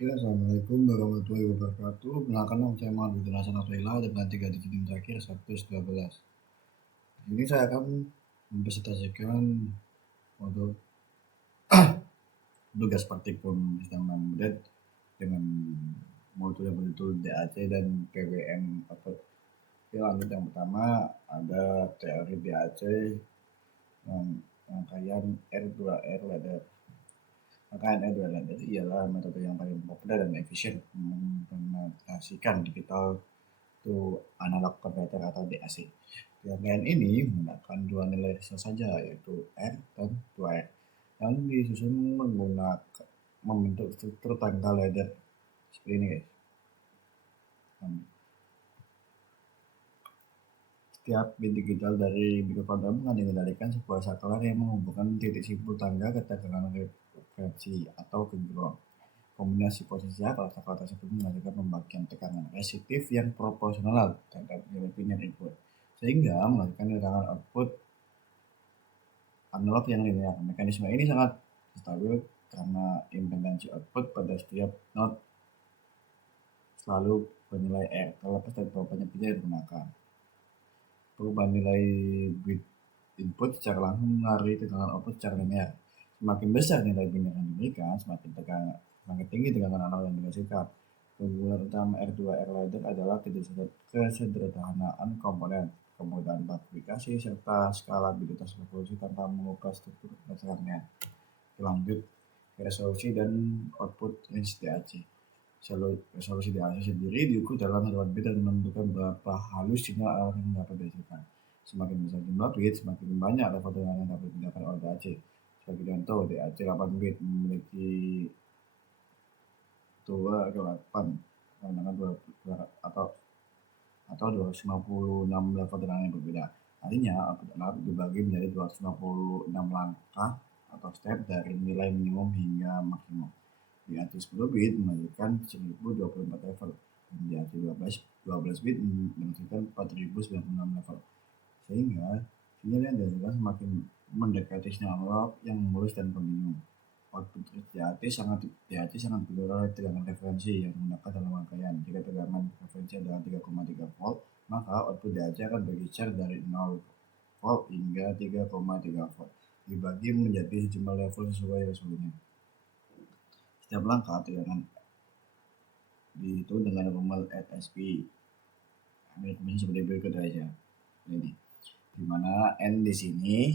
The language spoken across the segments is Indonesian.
Oke, Assalamualaikum warahmatullahi wabarakatuh. Perkenalkan nama saya Muhammad Hasan Atwaila dengan 3 digit yang terakhir 112. Ini saya akan mempresentasikan untuk tugas praktikum sistem embedded dengan modul yang berjudul DAC dan PWM. Oke, lanjut yang pertama ada teori DAC yang rangkaian R2R ladder. Rangkaian R2R ladder ialah metode yang paling populer dan efisien mengimplementasikan digital to analog converter atau DAC. Rangkaian ini menggunakan dua nilai saja, yaitu R dan 2R, yang disusun menggunakan membentuk struktur tangga ladder seperti ini, guys. Setiap bit digital dari mikrokontroller akan dikendalikan sebuah saklar yang menghubungkan titik simpul tangga ke tegangan frekuensi atau ke ground. Kombinasi posisi saklar tersebut menghasilkan pembagian tekanan resistif yang proporsional terhadap nilai pin input, sehingga menghasilkan tegangan output analog yang linear. Mekanisme ini sangat stabil karena impedansi output pada setiap node selalu bernilai R, terlepas dari berapa banyak bit yang digunakan. Perubahan nilai bit input secara langsung mengaruhi tegangan output secara linear. Semakin besar nilai bit yang diberikan, semakin tinggi tegangan analog yang dihasilkan. Keunggulan utama R2R ladder adalah kesederhanaan komponen, kemudahan fabrikasi, serta skalabilitas revolusi tanpa mengubah struktur dasarnya. Lanjut ke resolusi dan output range DAC. Resolusi DAC sendiri diukur dalam satuan bit dan menentukan berapa halus sinyal analog yang dapat dihasilkan. Semakin besar jumlah bit, semakin banyak level tegangan yang dapat digunakan oleh DAC. Sebagai contoh, DAC 8 bit memiliki 2,8 dengan 2 atau 256 level tegangan yang berbeda. Artinya, output analog dibagi menjadi 256 langkah atau step dari nilai minimum hingga maksimum. DAC 10 bit menghasilkan 1024 level, dan DAC 12 bit menghasilkan 4096 level, sehingga sinyal yang dihasilkan semakin mendekati sinyal analog yang mulus dan pembingung. Output DAC sangat dipengaruhi oleh tegangan referensi yang digunakan dalam rangkaian. Jika tegangan referensi adalah 3,3 volt, maka output DAC akan berkisar dari 0 volt hingga 3,3 volt, dibagi menjadi sejumlah level sesuai resolusinya. Setiap langkah tegangan dihitung dengan rumus SSP. Ini seperti berikut aja. Ini, dimana N di sini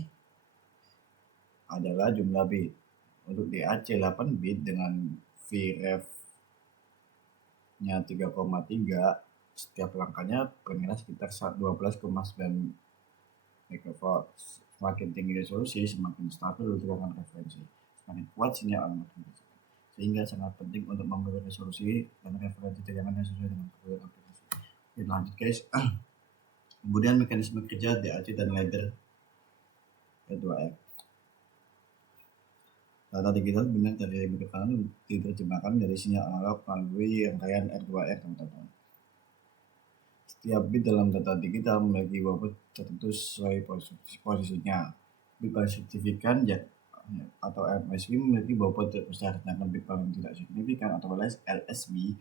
adalah jumlah bit. Untuk DAC 8 bit dengan Vref-nya 3,3, setiap langkahnya bernilai sekitar 12,9 megawatt. Semakin tinggi resolusi, semakin stabil tegangan referensi, semakin kuat sinyal analog, sehingga sangat penting untuk memilih resolusi dan referensi tegangan yang sesuai dengan kebutuhan aplikasi. Oke, lanjut guys. Kemudian mekanisme kerja DAC dan ladder R2R. Data digital benar dari mikrokontroller diterjemahkan dari sinyal analog melalui rangkaian R2R, teman-teman. Setiap bit dalam data digital memiliki bobot tertentu sesuai posisinya. Bit paling signifikan atau MSB memiliki bobot terbesar, sedangkan bit paling tidak signifikan atau LSB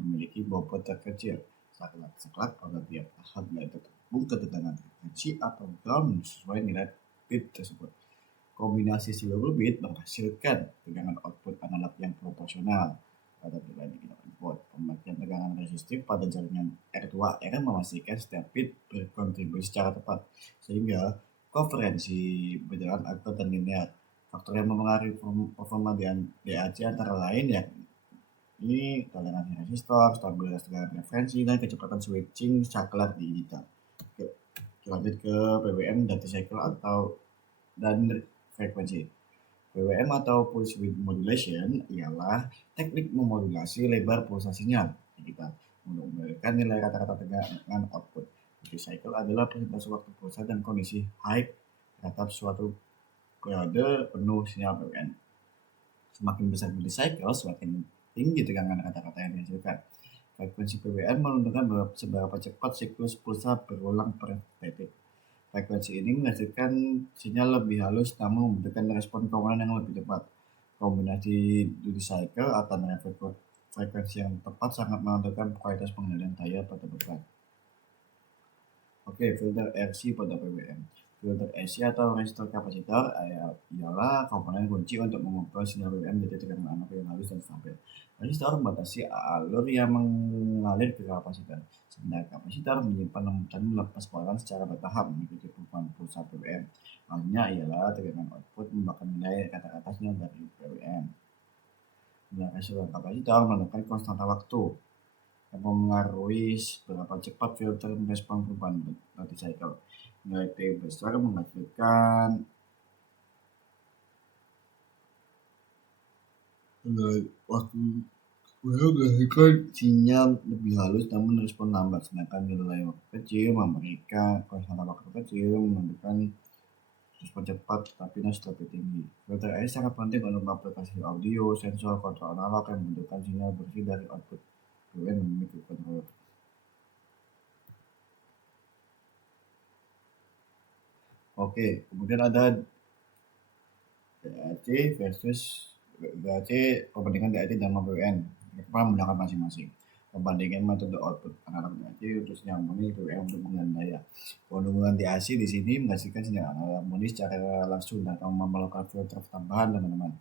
memiliki bobot terkecil. Saklar pada tiap tahap ladder terhubung ke tegangan frekuensi atau ground sesuai nilai bit tersebut. Kombinasi seluruh bit menghasilkan tegangan output analog yang proporsional pada nilai digital input. Pembagian tegangan resistif pada jaringan R2R memastikan setiap bit berkontribusi secara tepat, sehingga konferensi berjalan akurat dan linear. Faktor yang mempengaruhi performa DAC antara lain ini toleransi resistor, stabilitas tegangan referensi, dan kecepatan switching saklar digital. Oke, lanjut ke PWM data cycle dan frekuensi. PWM atau pulse width modulation ialah teknik memodulasi lebar pulsa sinyal digital untuk memberikan nilai rata-rata tegangan output. Duty cycle adalah persentase waktu pulsa dan kondisi high terhadap suatu periode penuh sinyal PWM. Semakin besar duty cycle, semakin tinggi tegangan rata-rata yang dihasilkan. Frekuensi PWM menentukan seberapa cepat siklus pulsa berulang per detik. Frekuensi ini menghasilkan sinyal lebih halus namun memberikan respon komponen yang lebih cepat. Kombinasi duty cycle atau frekuensi yang tepat sangat menentukan kualitas pengendalian daya pada beban. Oke, filter RC pada PWM. Filter RC atau resistor kapasitor ialah komponen kunci untuk mengubah sinyal PWM menjadi tekanan analog yang halus dan stabil. Resistor membatasi alur yang mengalir ke kapasitor, sedangkan kapasitor menyimpan dan melepas barang secara bertahap mengikuti perubahan pulsa PWM. Halnya ialah tekanan output membakar nilai kata-kata sinyal dari PWM. Nah, resistor kapasitor menentukan konstanta waktu yang mempengaruhi seberapa cepat filter merespon perubahan duty cycle. Nilai T besar menghasilkan waktu menghasilkan sinyal lebih halus namun respon lambat, sedangkan nilai waktu kecil memberikan konstanta waktu kecil menentukan respon cepat tapi nilai lebih tinggi. Filter ini sangat penting untuk aplikasi audio, sensor, kontrol analog yang membutuhkan sinyal bersih dari output PWM dan microcontroller. Oke, kemudian ada DAC versus DAC, perbandingan DAC dan PWM. Mereka menggunakan masing-masing. Perbandingan metode output analog DAC untuk sinyal murni, PWM untuk pengendalian daya. Keunggulan DAC di sini menghasilkan sinyal analog murni secara langsung dan memerlukan filter tambahan teman-teman.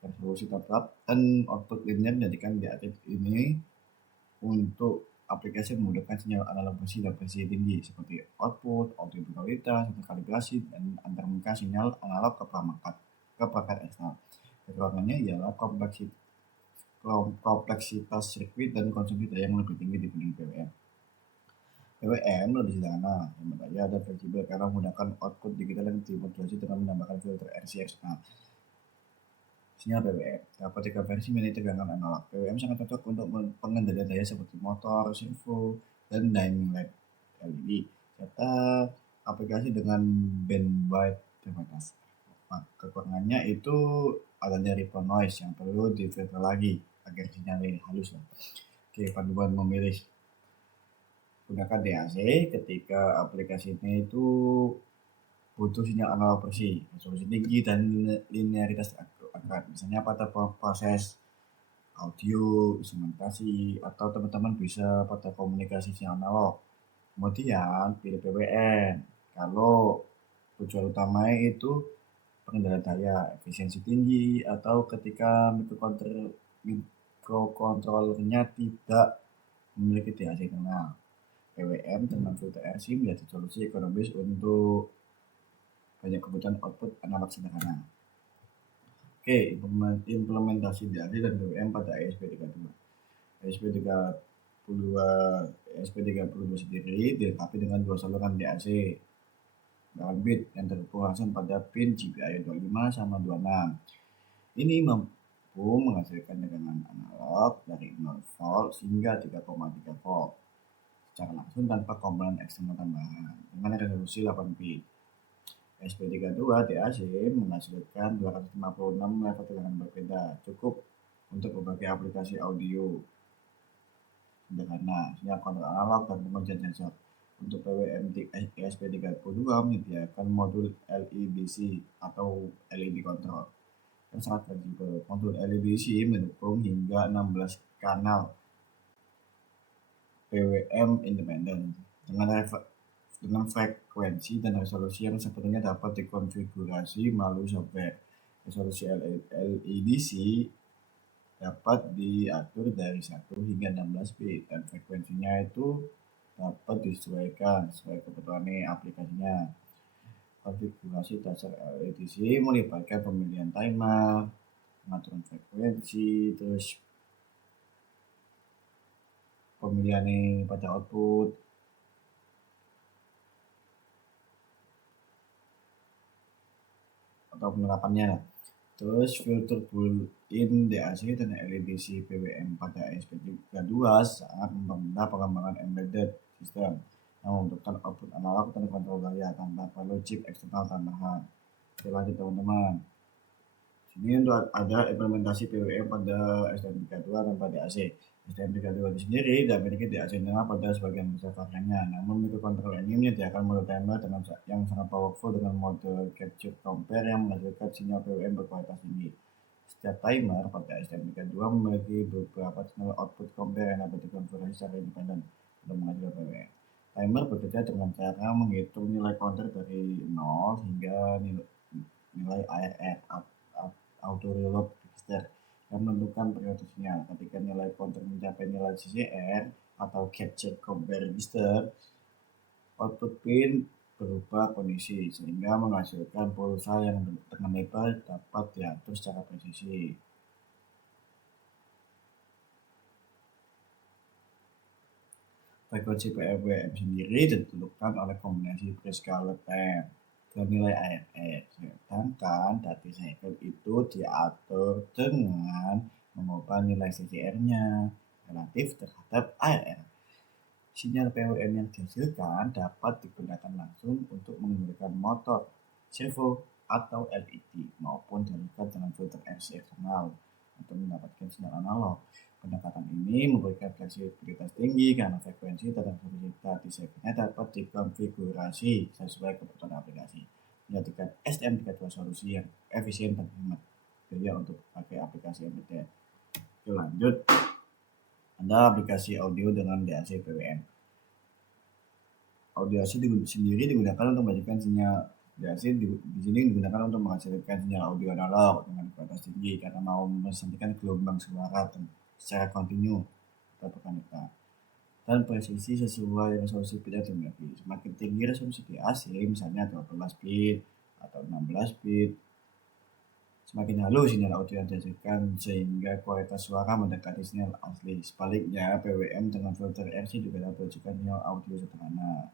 Resolusi tetap dan output linear menjadikan DAC ini untuk aplikasi memudahkan sinyal analog bersih dan presisi tinggi seperti output, audio kualitas, kalibrasi, dan antarmuka sinyal analog ke perangkat eksternal. Kekurangannya ialah kompleksitas sirkuit dan konsumsi daya yang lebih tinggi dibanding PWM. PWM lebih sederhana, hemat daya dan fleksibel karena menggunakan output digital yang dimodulasi dengan menambahkan filter RC eksternal. Sinyal PWM dapat dikonversi menjadi tegangan analog. PWM sangat cocok untuk pengendalian daya seperti motor, servo, dan timing LED LED, serta aplikasi dengan bandwidth terbatas. Nah, kekurangannya itu adanya ripple noise yang perlu difilter lagi agar sinyalnya halus. Oke, panduan memilih gunakan DAC ketika aplikasinya itu butuh sinyal analog bersih, resolusi tinggi, dan linearitas akurat. Misalnya pada proses audio, instrumentasi, atau teman-teman bisa pada komunikasi sinyal analog. Kemudian pilih PWM. Kalau tujuan utamanya itu pengendalian daya, efisiensi tinggi, atau ketika mikrokontrollernya tidak memiliki DAC internal. PWM dengan filter RC menjadi solusi ekonomis untuk banyak kebutuhan output analog sederhana. Oke, implementasi DAC dan PWM pada ESP32. ESP32 sendiri dilengkapi dengan dua saluran DAC dengan bit yang terhubung langsung pada pin GPIO 25 sama 26. Ini mampu menghasilkan tegangan analog dari 0 volt hingga 3,3 volt secara langsung tanpa komponen eksternal tambahan dengan resolusi 8 bit. ESP32 DAC menghasilkan 256 level tegangan berbeda, cukup untuk berbagai aplikasi audio sederhana, sinyal kontrol analog, dan pengujian sensor. Untuk PWM ESP32 menyediakan modul LEDC atau LED control yang sangat fleksibel. Modul LEDC mendukung hingga 16 kanal PWM independen dengan frekuensi dan resolusi yang sepenuhnya dapat dikonfigurasi melalui software. Resolusi LEDC dapat diatur dari 1 hingga 16 bit dan frekuensinya itu dapat disesuaikan sesuai kebutuhan aplikasinya. Konfigurasi dasar LEDC melibatkan pemilihan timer, pengaturan frekuensi, terus pemilihan pada output, atau penerapannya. Terus filter built-in DAC dan LEDC PWM pada ESP32 sangat mempermudah pengembangan embedded system yang membutuhkan output analog dan kontrol daya tanpa perlu chip eksternal tambahan. Oke, lanjut teman-teman. Sini untuk ada implementasi PWM pada STM32 dan pada DAC. STM32 sendiri tidak memiliki DAC internal pada sebagian besar variannya, namun microcontroller ini menyediakan mode timer yang sangat powerful dengan mode capture compare yang menghasilkan sinyal PWM berkualitas tinggi. Setiap timer pada STM32 memiliki beberapa channel output compare yang dapat dikonfigurasi secara independen untuk menghasilkan PWM. Timer bekerja dengan cara menghitung nilai counter dari 0 hingga nilai ARR auto reload register dan menentukan periode sinyal. Ketika nilai counter mencapai nilai CCR atau capture compare register, output pin berubah kondisi sehingga menghasilkan pulsa yang tunable dapat diatur secara presisi. Frekuensi PWM sendiri ditentukan oleh kombinasi prescaler time dan nilai ARR, sedangkan dati cycle itu diatur dengan mengubah nilai CCR-nya relatif terhadap ARR. Sinyal PWM yang dihasilkan dapat digunakan langsung untuk menggunakan motor, servo, atau LED maupun dialihkan dengan filter RC eksternal untuk mendapatkan sinyal analog. Pendekatan ini memberikan fleksibilitas tinggi karena frekuensi dan resolusi dati cycle-nya dapat dikonfigurasi sesuai kebutuhan aplikasi, menjadikan STM32 solusi yang efisien dan hemat biaya untuk pakai aplikasi embedded. Lanjut, ada aplikasi audio dengan DAC PWM. Audio DAC sendiri digunakan untuk membagikan sinyal DAC di sini digunakan untuk menghasilkan sinyal audio analog dengan kualitas tinggi karena mau mensantikan gelombang suara secara kontinu atau berkanita dan presisi sesuai resolusi bit yang dimiliki. Semakin tinggi resolusi DAC, misalnya 12 bit atau 16 bit, semakin halus sinyal audio yang dihasilkan sehingga kualitas suara mendekati sinyal asli. Sebaliknya, PWM dengan filter RC juga dapat mewujudkan sinyal audio sederhana.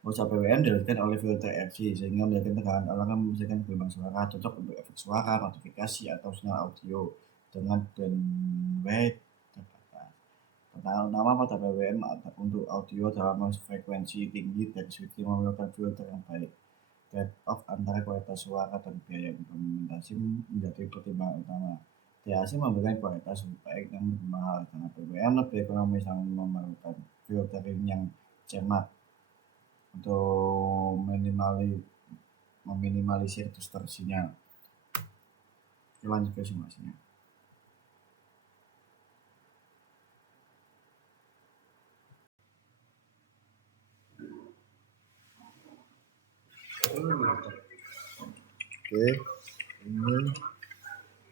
Pulsa PWM dihasilkan oleh filter RC sehingga menjadikan tekanan alarm menghasilkan gelombang suara cocok untuk efek suara, notifikasi, atau sinyal audio dengan bandwidth terbatas. Pertama utama pada PWM untuk audio dalam frekuensi tinggi dari switching memerlukan filter yang baik. Trade-off antara kualitas suara dan biaya implementasi menjadi pertimbangan utama. DAC memberikan kualitas lebih baik dan lebih mahal karena PWM lebih ekonomis dan memerlukan filtering yang cermat untuk meminimalisir distorsinya. Lanjut ke simulasinya. Oke, ini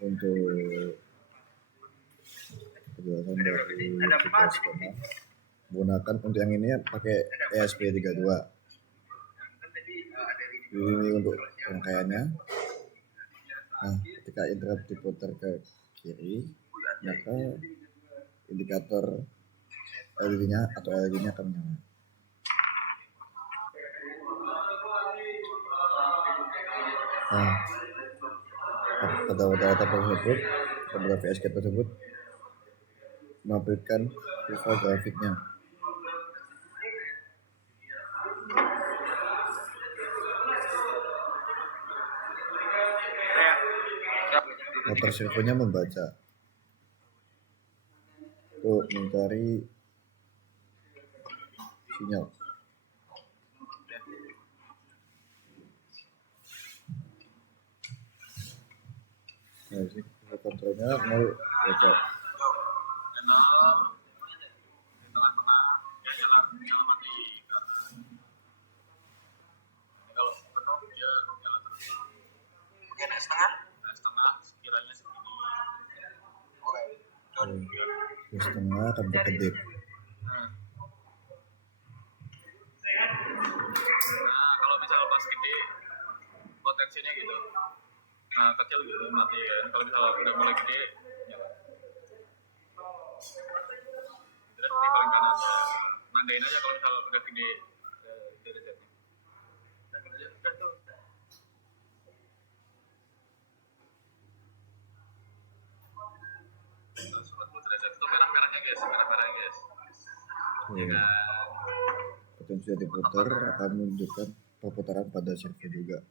untuk penjelasan dari kita menggunakan untuk yang ini pakai ESP32. Ini untuk rangkaiannya. Nah, ketika interrupt diputar ke kiri, maka indikator LED-nya atau LED-nya akan menyala. Nah, pada data tersebut, pada VSK tersebut menampilkan visual grafiknya. Motor servonya membaca untuk mencari sinyal. Nah, ini kontrolnya mau baca. Setengah akan berkedip. Nah, kalau misal pas gede potensinya gitu. Nah, kecil gitu mati kan. Kalau misal udah mulai gede nyala. Terus ini paling kanan ya. Nandain aja kalau misal udah gede dari jetnya. Nah, gitu aja udah tuh. Itu merah-merahnya guys, merah-merahnya guys. Ya kan. Potensi diputar akan menunjukkan perputaran pada servo juga.